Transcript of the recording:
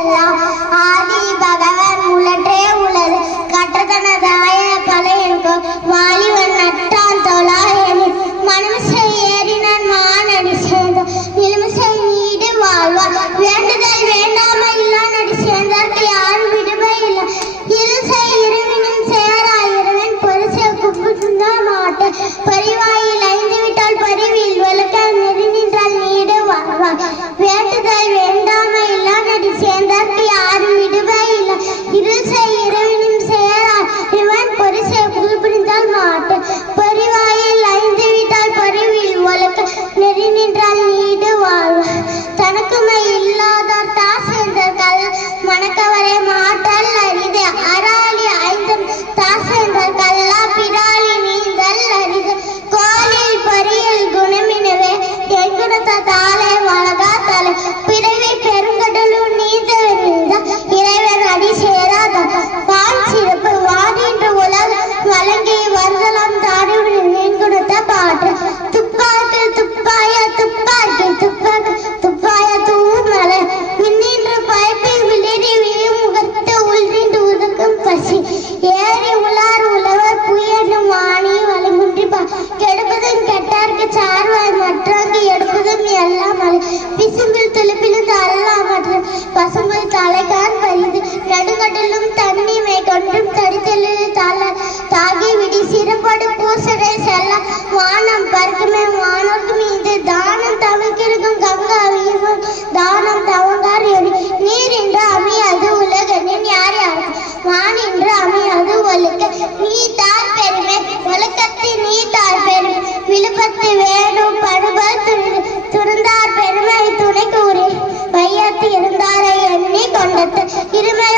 எல்லாம் ஆதி பகவன் உலற்றே உலது கற்றதனதாய பழையன்கோ வாலிவன் நட்டான் தொழாயனி மனமிசை ஏறினான் மானடி சேர்ந்த நிலமிசை நீடு வாழ்வார் வேண்டுதல் வேண்டாம இல்லா நடி சேர்ந்தார்க்கு யாரும் விடுவே இல்லை இருசை இருவினும் சேராயிருவன் பொருசை குப்புந்தா மாட்டேன் பரிவாயில் ஐந்து விட்டால் பரிவில் வலுக்க நெறி நின்றால் நீடு வாழ்வார் வேண்டுதல் வேண்டாம இல்லா நடி சேர்ந்தார்க்கு யாரும் விடுவே இல்லை இருசை இருவினும் சேரார் இவன் பொருசை புரிந்தால் மாட்டேன் பரிவாயில் ஐந்து விட்டால் பரிவில் வலுக்க நெறி நின்றால் நீடு வாழ்வார் தனக்குமை இல்லாதார் தா சேர்ந்தார்கள் மணக்கவரை மாட்டல் அரிது அராளி ஐந்தம் தா சேர்ந்தார்கள் பிராளி நீந்தல் அரிது கோலில் பரியல் குணமினவே எங்குணத்த தாளை வளகா தலை பிறவி பெருங்கடலும் நீந்த இறைவன் அடி சேராத பால் சிறப்பு வாடின்ற உலக வழங்கி வருதலாம் தாடுவின் எங்குணத்த பாட்டு துப்பாக்கு துப்பாய துப்பாக்கி துப்பாக்கு துப்பாய தூமலை விண்ணின்று பயப்பை விளிரி முகத்து உள்றின்று உதக்கும் பசி ஏறி உலார் உழவர் புயனும் வாணி வலிமுன்றி கெடுப்பதும் கெட்டார்க்கு சார்வாய் மற்றங்கு எடுப்பதும் எல்லாம் மலை பிசும்பில் துளிப்பிலிருந்து அல்லா மற்றும் பசும்புல் தலைகான் பரிந்து நடுகடலும் தண்ணி மே கொன்றும் தடித்தலில் தாகி விடி சிறப்படு பூசடை செல்ல வானம் பறக்குமே வானோர்க்கு மீது தானம் தவிர்க்கும் கங்கா வீசும் தானம் தவங்கார் எரி நீர் என்று அமையாது உலகனின் யார் யாருக்கு வான் என்று அமையாது ஒழுக்க நீ தார் பெருமை ஒழுக்கத்தை நீ தார் பெருமை விழுப்பத்து வேணும் படுபல் துறந்தார் பெருமை துணை கூறி வையத்து இருந்தாரை எண்ணி கொண்டது இருமை